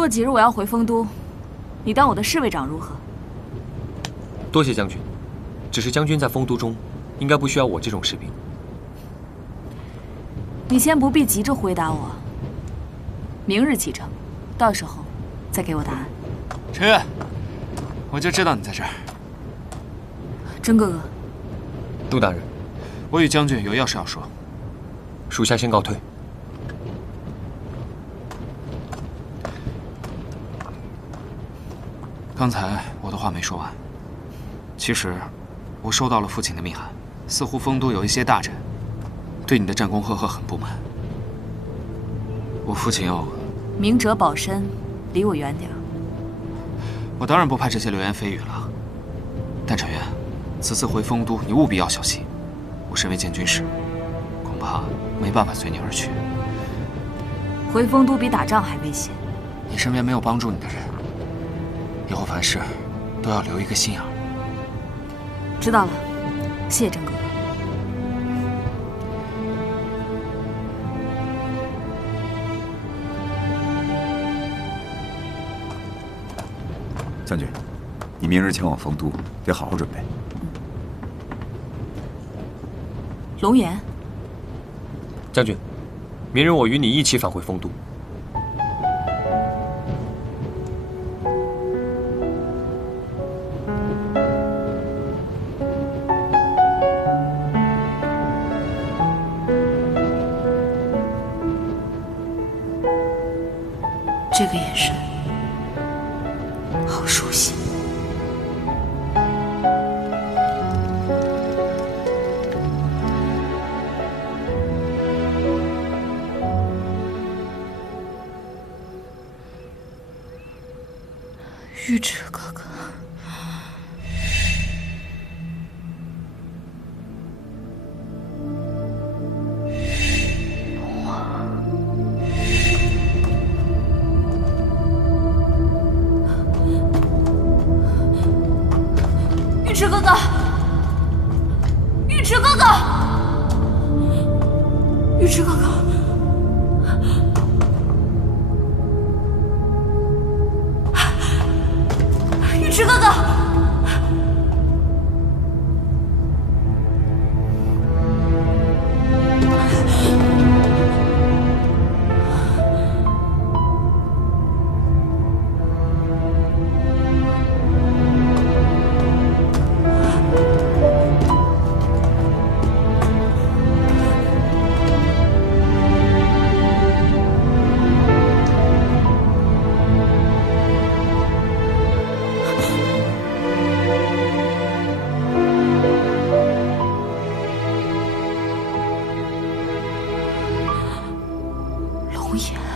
过几日我要回丰都，你当我的侍卫长如何？多谢将军，只是将军在丰都中，应该不需要我这种士兵。你先不必急着回答我，明日启程，到时候再给我答案。陈月，我就知道你在这儿。甄哥哥，陆大人，我与将军有要事要说。属下先告退。刚才我的话没说完。其实，我收到了父亲的密函，似乎丰都有一些大臣对你的战功赫赫很不满。我父亲要明哲保身，离我远点儿。我当然不怕这些流言蜚语了，但陈渊，此次回丰都，你务必要小心。我身为监军使，恐怕没办法随你而去。回丰都比打仗还危险。你身边没有帮助你的人，以后凡事都要留一个心眼儿。知道了，谢谢甄哥哥。将军，你明日前往丰都，得好好准备。龙颜，将军，明日我与你一起返回丰都。这个眼神，好熟悉。玉池哥哥，玉池哥哥，玉池哥哥，玉池哥哥。玉池哥哥，龙颜。